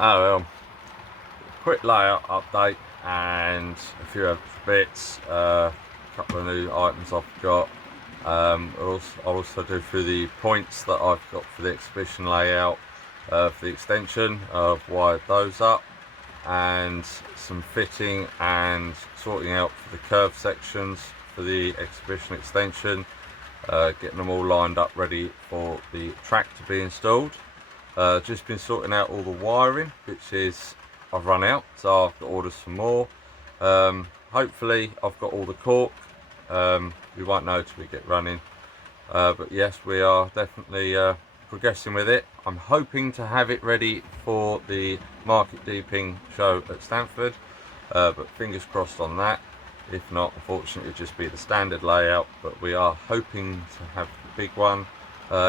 Oh well, quick layout update and a few other bits, a couple of new items I've got. I'll also do through the points that I've got for the exhibition layout, for the extension. I've wired those up, and some fitting and sorting out for the curve sections for the exhibition extension, getting them all lined up ready for the track to be installed. Just been sorting out all the wiring, which is I've run out, so I've got orders for more. Hopefully I've got all the cork. We won't know till we get running, but yes, we are definitely progressing with it. I'm hoping to have it ready for the market deeping show at Stanford, but fingers crossed on that. If not, unfortunately it'll just be the standard layout, but we are hoping to have the big one,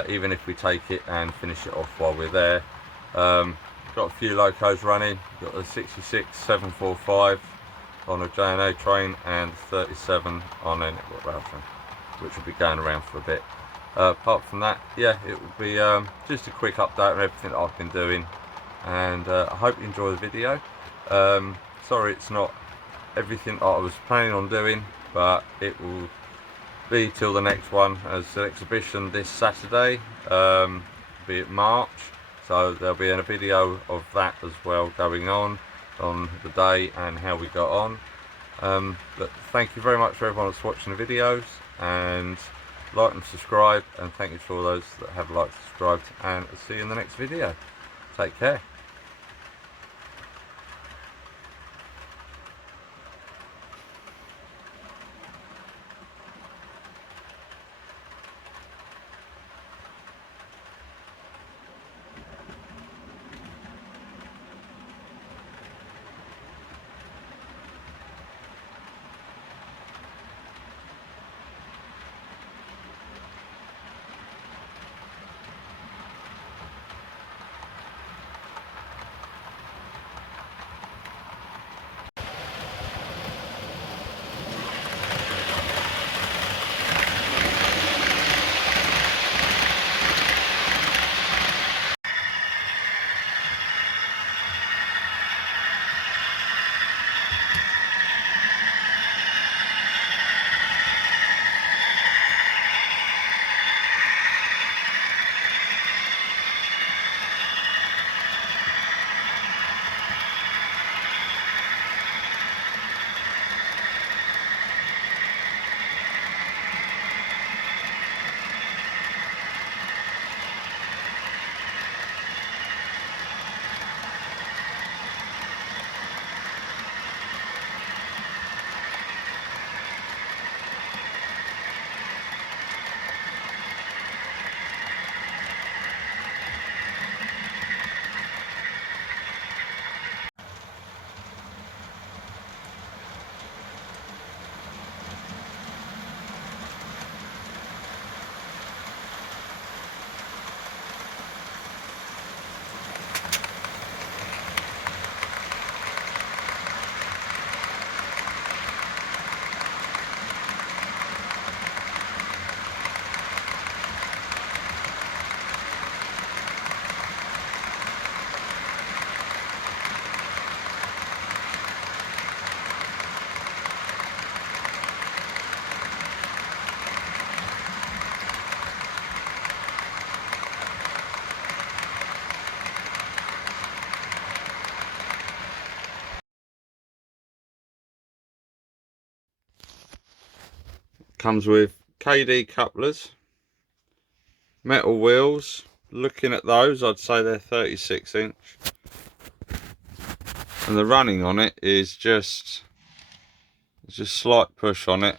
even if we take it and finish it off while we're there. Got a few locos running. Got the 66 745 on a J&A train and 37 on a network rail train, which will be going around for a bit. Apart from that, yeah, it will be just a quick update on everything that I've been doing, and I hope you enjoy the video. Sorry it's not everything I was planning on doing, but it will be till the next one, as the exhibition this Saturday, be it March, so there'll be a video of that as well going on the day and how we got on. But thank you very much for everyone that's watching the videos, and like and subscribe, and thank you for all those that have liked and subscribed, and I'll see you in the next video. Take care. Comes with KD couplers, metal wheels. Looking at those, I'd say they're 36 inch, and the running on it is just slight push on it,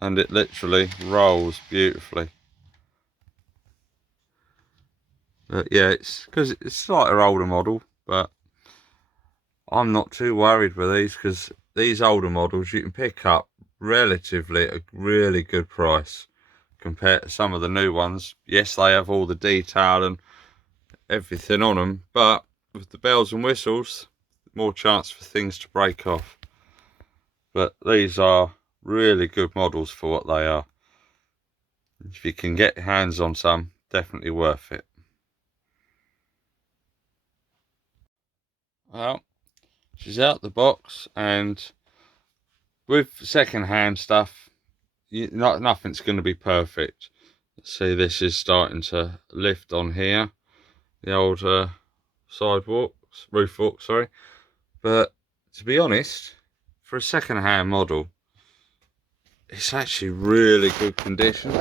and it literally rolls beautifully. But yeah, it's because it's like an older model, but I'm not too worried with these, because these older models you can pick up relatively at a really good price compared to some of the new ones. Yes, they have all the detail and everything on them, but with the bells and whistles, more chance for things to break off. But these are really good models for what they are. If you can get your hands on some, definitely worth it. Well, she's out the box, and with second-hand stuff, nothing's going to be perfect. See, this is starting to lift on here, the old roof walk, sorry. But to be honest, for a second-hand model, it's actually really good condition.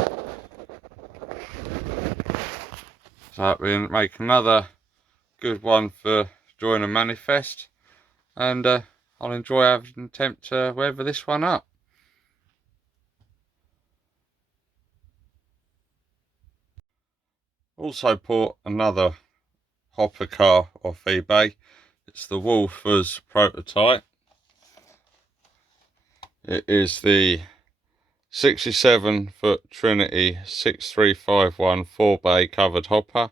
So we'll make another good one for join a manifest, and I'll enjoy having an attempt to weather this one up. Also bought another hopper car off eBay. It's the Walthers prototype. It is the 67-foot Trinity 6351 4-bay covered hopper,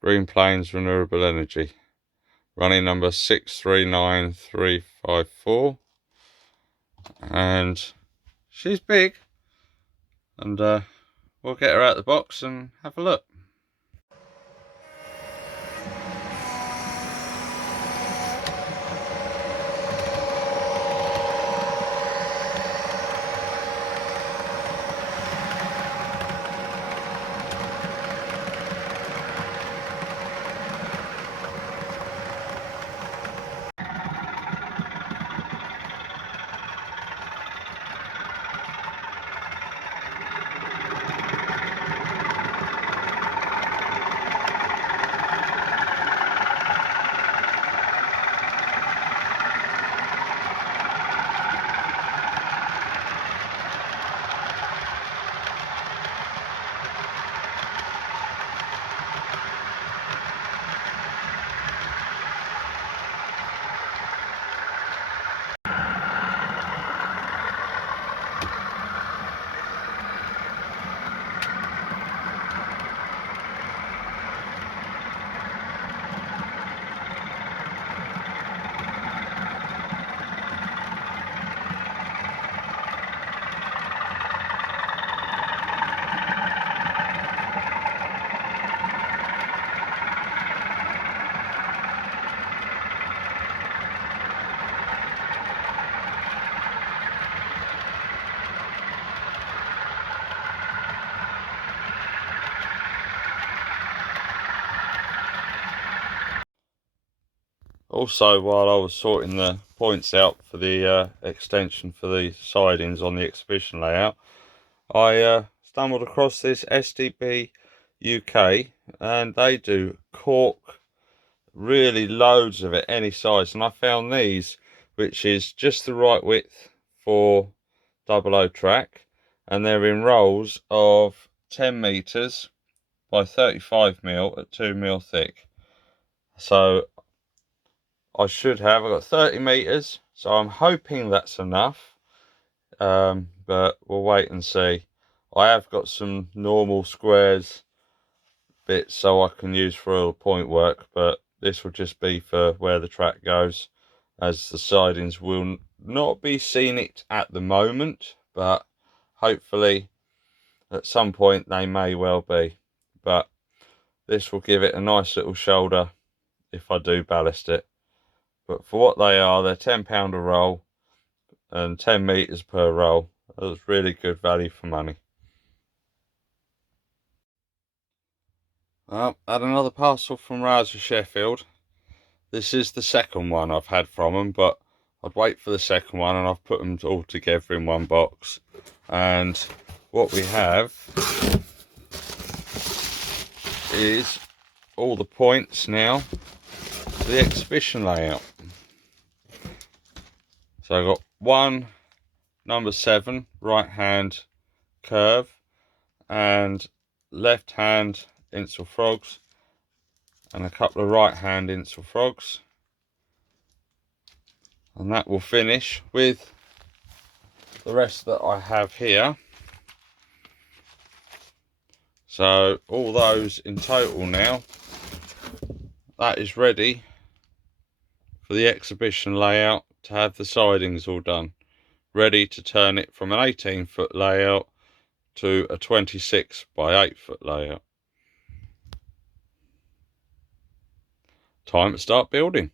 Green Plains Renewable Energy, running number 639354, and she's big, and we'll get her out of the box and have a look. Also, while I was sorting the points out for the extension for the sidings on the exhibition layout, I stumbled across this SDB UK, and they do cork, really loads of it, any size, and I found these, which is just the right width for 00 track, and they're in rolls of 10 meters by 35mm at 2mm thick. So I've got 30 meters, so I'm hoping that's enough, but we'll wait and see. I have got some normal squares bits so I can use for all the point work, but this will just be for where the track goes, as the sidings will not be scenic at the moment, but hopefully at some point they may well be. But this will give it a nice little shoulder if I do ballast it. But for what they are, they're £10 a roll and 10 meters per roll. That's really good value for money. Well, had another parcel from Rouser Sheffield. This is the second one I've had from them, but I'd wait for the second one, and I've put them all together in one box. And what we have is all the points now for the exhibition layout. So I've got one number 7 right hand curve and left hand insel frogs, and a couple of right hand insel frogs, and that will finish with the rest that I have here. So all those in total now, that is ready for the exhibition layout to have the sidings all done, ready to turn it from an 18-foot layout to a 26 by 8-foot layout. Time to start building.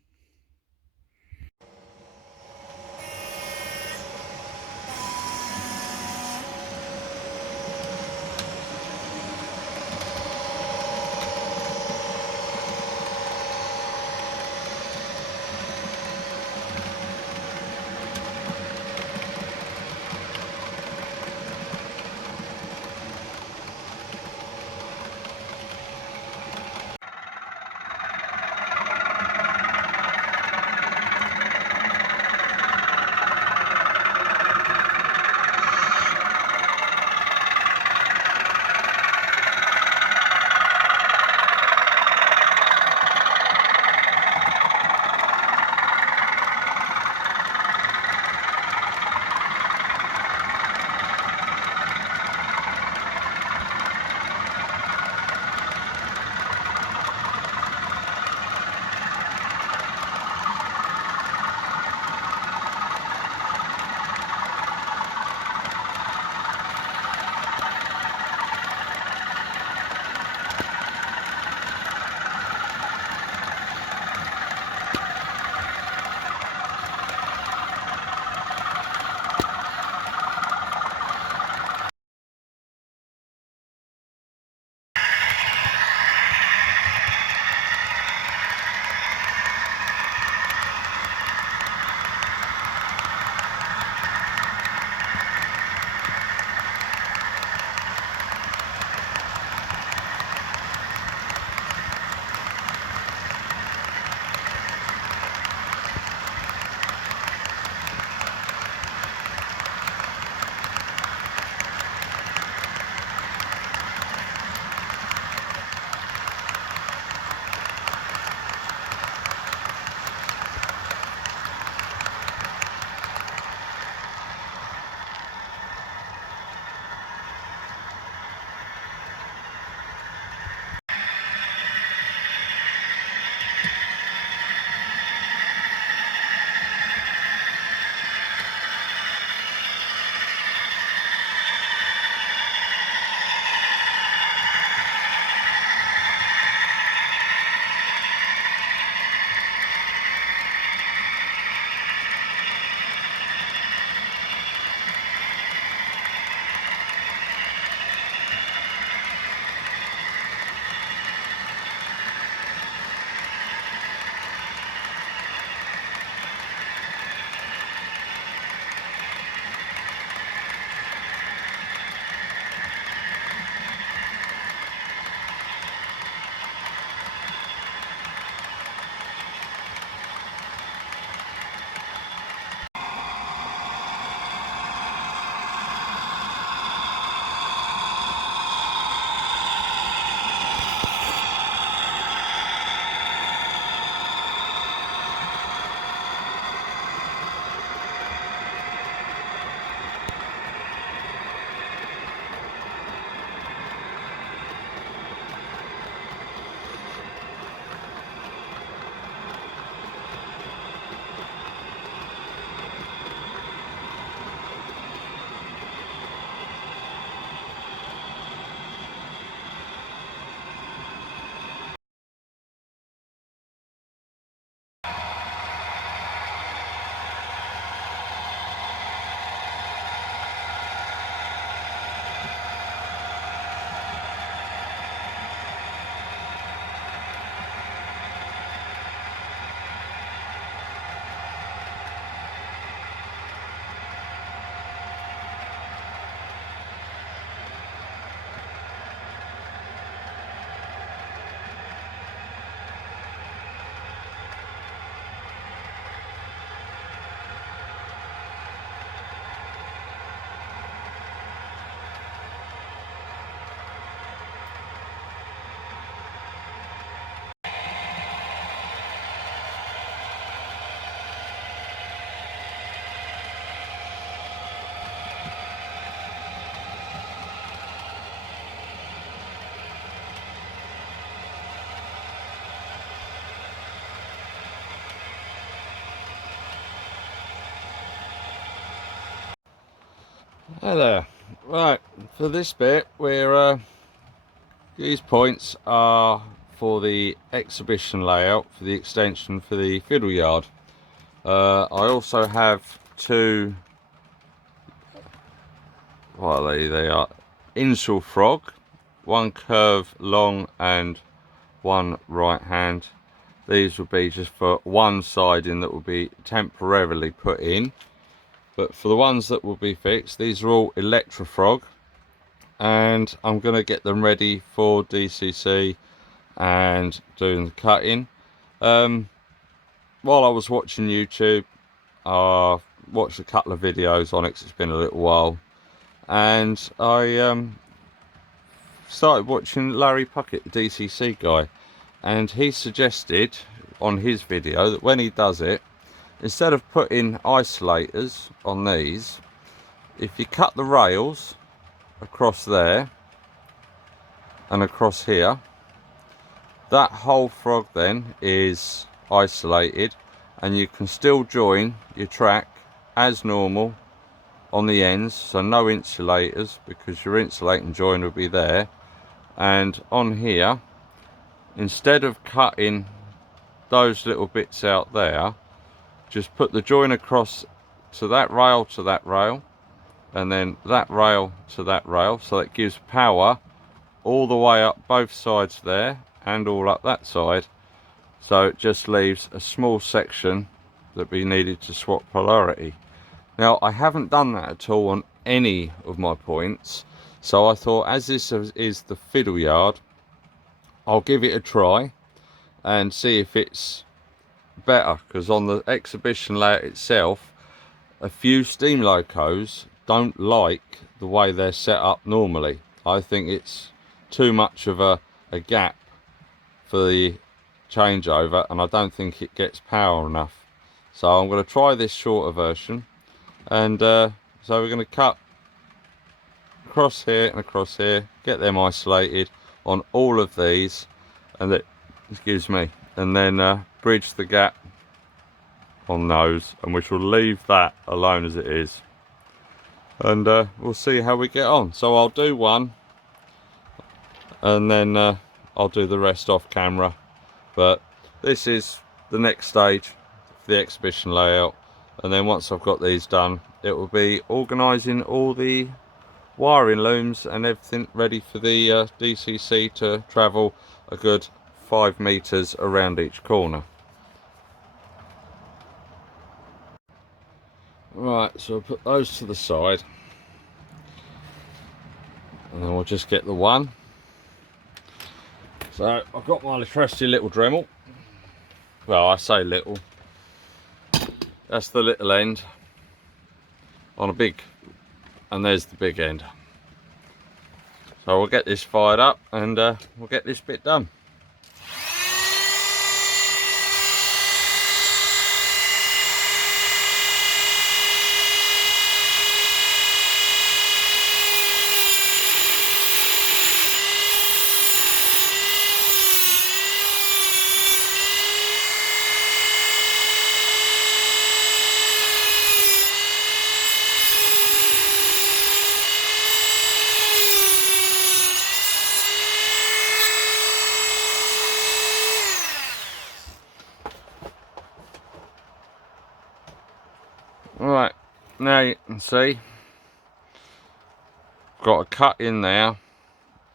Hi there. Right, for this bit, these points are for the exhibition layout for the extension for the fiddle yard. I also have two, what are they? They are electrofrog, one curve long and one right hand. These will be just for one siding that will be temporarily put in, but for the ones that will be fixed, these are all electrofrog, and I'm going to get them ready for DCC and doing the cutting. While I was watching YouTube, I watched a couple of videos on it 'cause it's been a little while, and I started watching Larry Puckett, the DCC guy, and he suggested on his video that when he does it, instead of putting isolators on these, if you cut the rails across there and across here, that whole frog then is isolated, and you can still join your track as normal on the ends, so no insulators, because your insulating join will be there. And on here, instead of cutting those little bits out there, just put the join across to that rail, and then that rail to that rail, so it gives power all the way up both sides there and all up that side. So it just leaves a small section that we needed to swap polarity. Now, I haven't done that at all on any of my points, so I thought, as this is the fiddle yard, I'll give it a try and see if it's better, because on the exhibition layout itself, a few steam locos don't like the way they're set up normally. I think it's too much of a gap for the changeover, and I don't think it gets power enough. So I'm going to try this shorter version, and so we're going to cut across here and across here, get them isolated on all of these, and and then bridge the gap on those, and we shall leave that alone as it is, and we'll see how we get on. So I'll do one, and then I'll do the rest off camera. But this is the next stage for the exhibition layout, and then once I've got these done, it will be organising all the wiring looms and everything ready for the DCC to travel a good 5 meters around each corner. Right, so I'll put those to the side, and then we'll just get the one. So I've got my trusty little Dremel. Well, I say little, that's the little end on a big, and there's the big end. So we'll get this fired up, and we'll get this bit done. Right, now you can see got a cut in there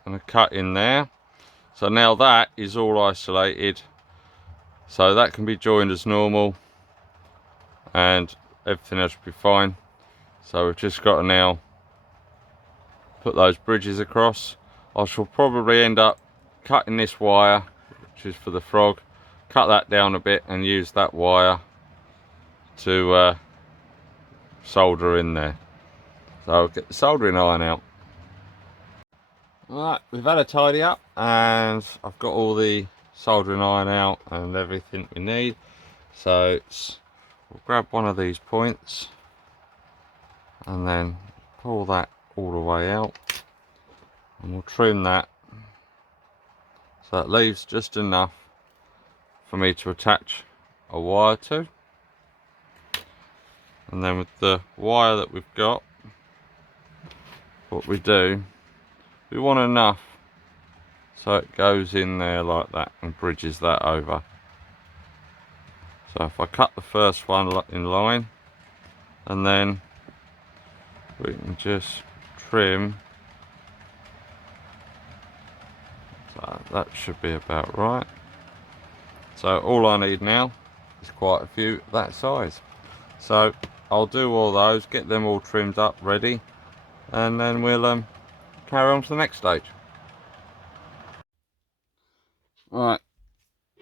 and a cut in there, so now that is all isolated, so that can be joined as normal and everything else will be fine. So we've just got to now put those bridges across. I shall probably end up cutting this wire, which is for the frog, cut that down a bit and use that wire to solder in there. So I'll get the soldering iron out. Right, we've had a tidy up, and I've got all the soldering iron out and everything we need. So we'll grab one of these points and then pull that all the way out, and we'll trim that so it leaves just enough for me to attach a wire to. And then with the wire that we've got, what we do, we want enough so it goes in there like that and bridges that over. So if I cut the first one in line, and then we can just trim, so that should be about right. So all I need now is quite a few that size. So I'll do all those, get them all trimmed up, ready, and then we'll carry on to the next stage. Right,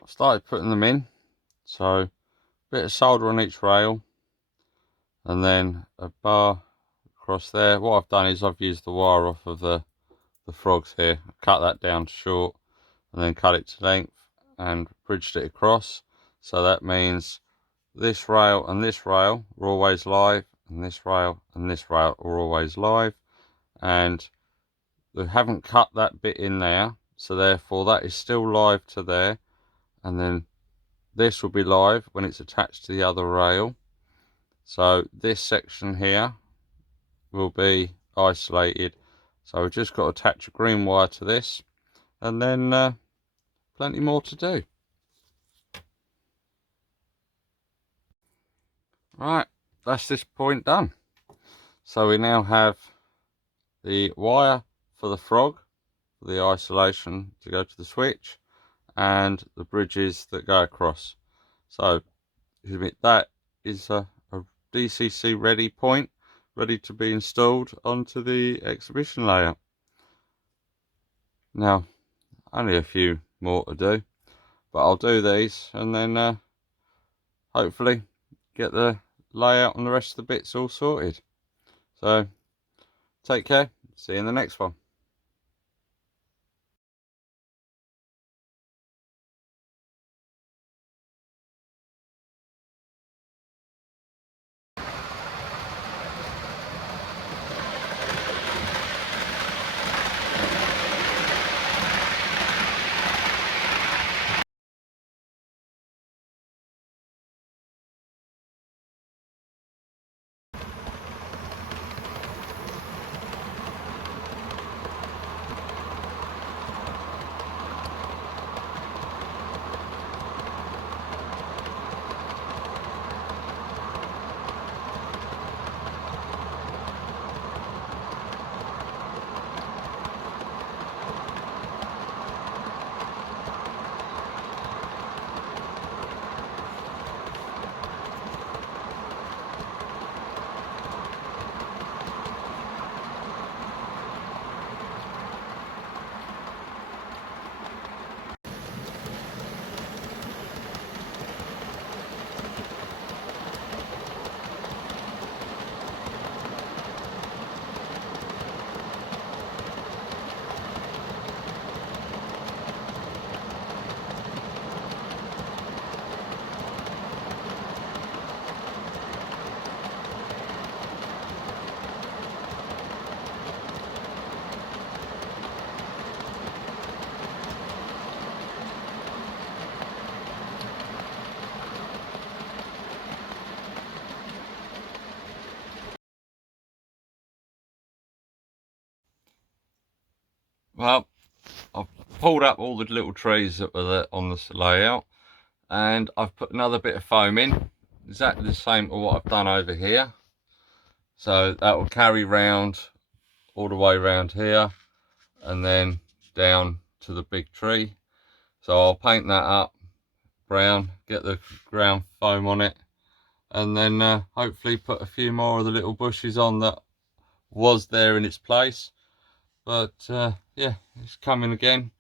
I started putting them in. So a bit of solder on each rail, and then a bar across there. What I've done is I've used the wire off of the frogs here, cut that down to short, and then cut it to length and bridged it across. So that means this rail and this rail are always live, and this rail and this rail are always live, and we haven't cut that bit in there, so therefore that is still live to there, and then this will be live when it's attached to the other rail. So this section here will be isolated. So we've just got to attach a green wire to this, and then plenty more to do. Right, that's this point done. So we now have the wire for the frog, for the isolation to go to the switch, and the bridges that go across. So that is a DCC ready point, ready to be installed onto the exhibition layout. Now, only a few more to do, but I'll do these and then hopefully get the layout and the rest of the bits all sorted. So take care, see you in the next one. Well, I've pulled up all the little trees that were there on this layout, and I've put another bit of foam in, exactly the same as what I've done over here. So that will carry round all the way around here and then down to the big tree. So I'll paint that up brown, get the ground foam on it, and then hopefully put a few more of the little bushes on that was there in its place. But yeah, it's coming again,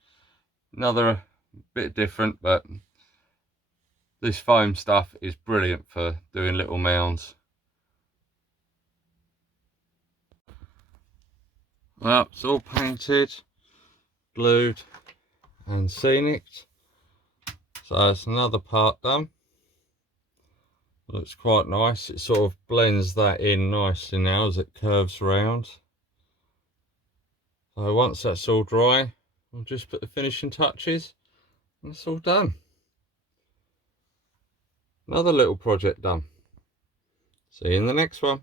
another bit different, but this foam stuff is brilliant for doing little mounds. Well, it's all painted, glued and scenic. So it's another part done. Looks quite nice. It sort of blends that in nicely now as it curves around. So once that's all dry, I'll just put the finishing touches and it's all done. Another little project done. See you in the next one.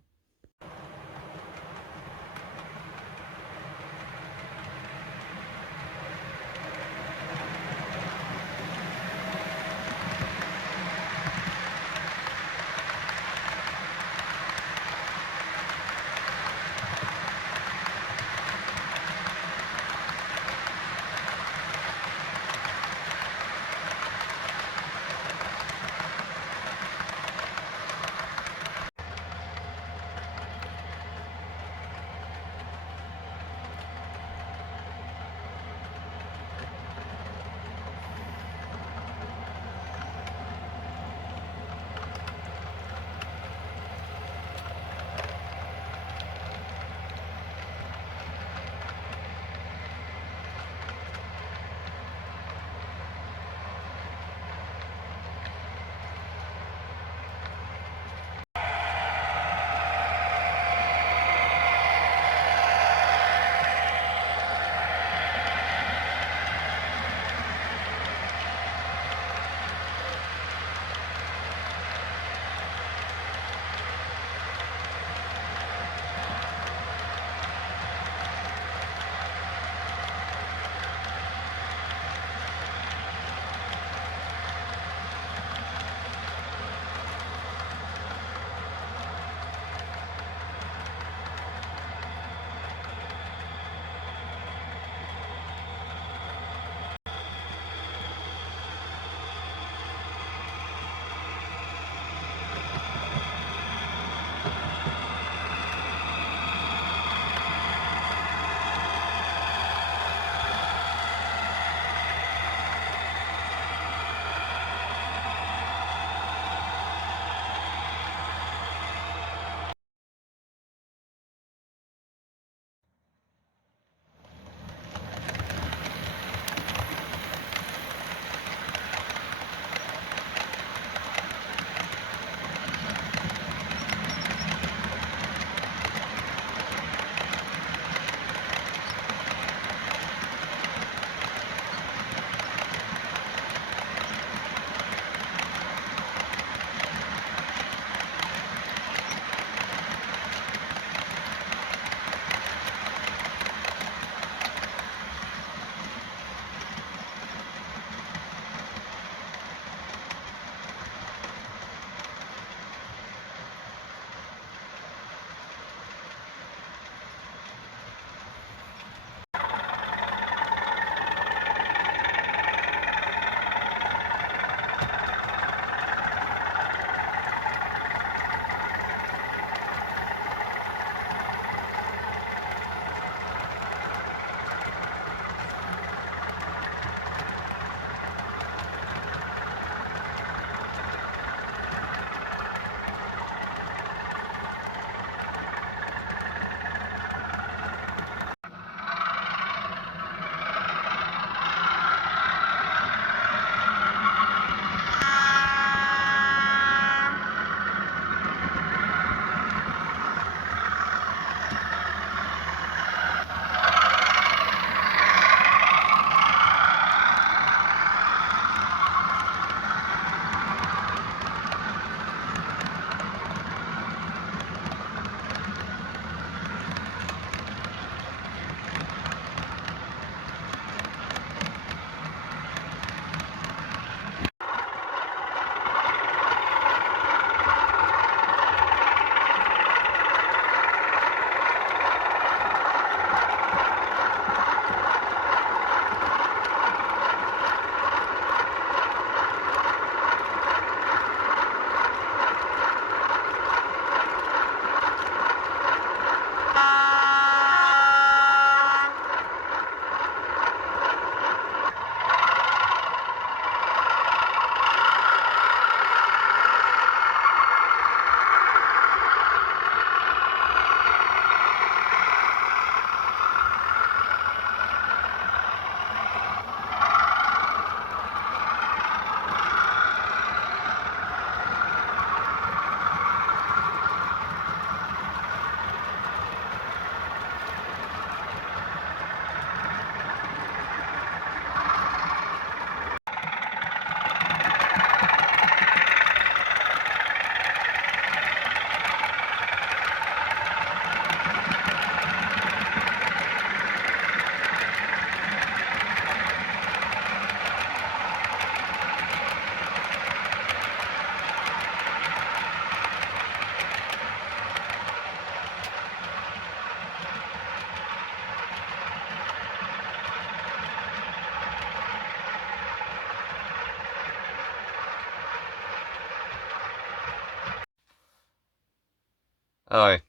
Hi,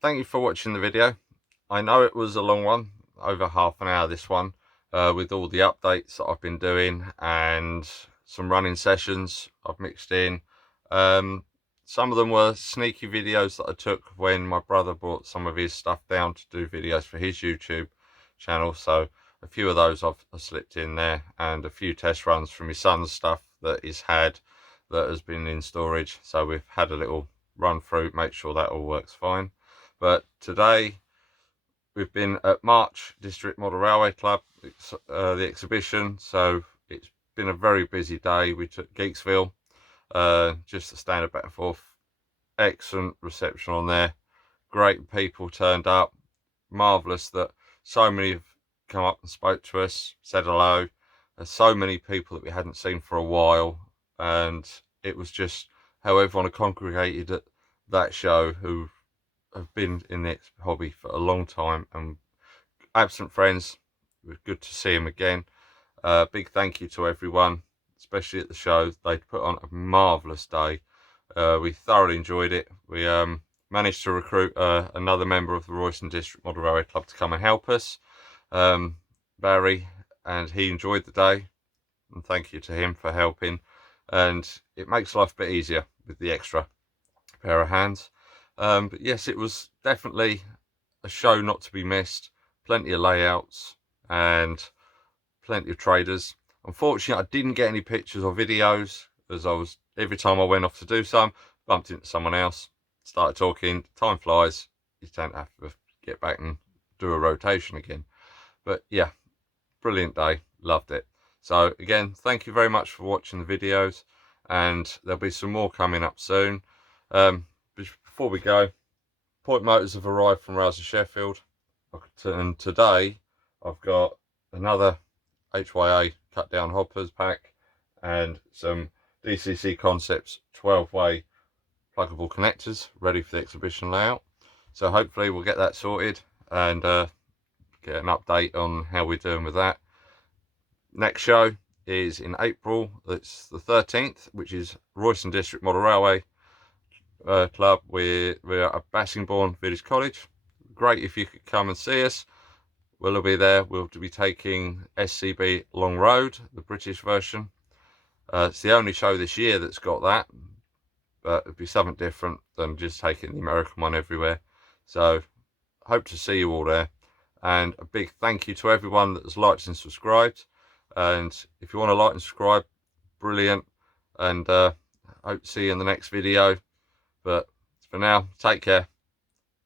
thank you for watching the video. I know it was a long one, over half an hour this one, with all the updates that I've been doing and some running sessions I've mixed in. Some of them were sneaky videos that I took when my brother brought some of his stuff down to do videos for his YouTube channel, so a few of those I've slipped in there, and a few test runs from his son's stuff that he's had that has been in storage, so we've had a little run through, make sure that all works fine. But today we've been at March District Model Railway Club, the exhibition, so it's been a very busy day. We took Geeksville, just to stand back and forth. Excellent reception on there, great people turned up, marvellous that so many have come up and spoke to us, said hello. There's so many people that we hadn't seen for a while, and it was just how everyone had congregated at that show who have been in the hobby for a long time, and absent friends, it was good to see them again. Big thank you to everyone, especially at the show. They put on a marvellous day. We thoroughly enjoyed it. We managed to recruit another member of the Royston District Model Railway Club to come and help us, Barry, and he enjoyed the day, and thank you to him for helping. And it makes life a bit easier with the extra pair of hands. But yes, it was definitely a show not to be missed. Plenty of layouts and plenty of traders. Unfortunately, I didn't get any pictures or videos, as every time I went off to do some, bumped into someone else, started talking. Time flies. You don't have to get back and do a rotation again. But yeah, brilliant day. Loved it. So again, thank you very much for watching the videos, and there'll be some more coming up soon. Before we go, Point Motors have arrived from Rouse and Sheffield, and today I've got another HYA cut down hoppers pack and some DCC Concepts 12-way pluggable connectors ready for the exhibition layout. So hopefully we'll get that sorted and get an update on how we're doing with that. Next show is in April. It's the 13th, which is Royston District Model Railway Club. We're at Bassingbourne Village College. Great if you could come and see us. We'll be there. We'll be taking SCB Long Road, the British version. It's the only show this year that's got that, but it'd be something different than just taking the American one everywhere. So hope to see you all there, and a big thank you to everyone that has liked and subscribed. And if you want to like and subscribe, brilliant, and hope to see you in the next video. But for now, take care.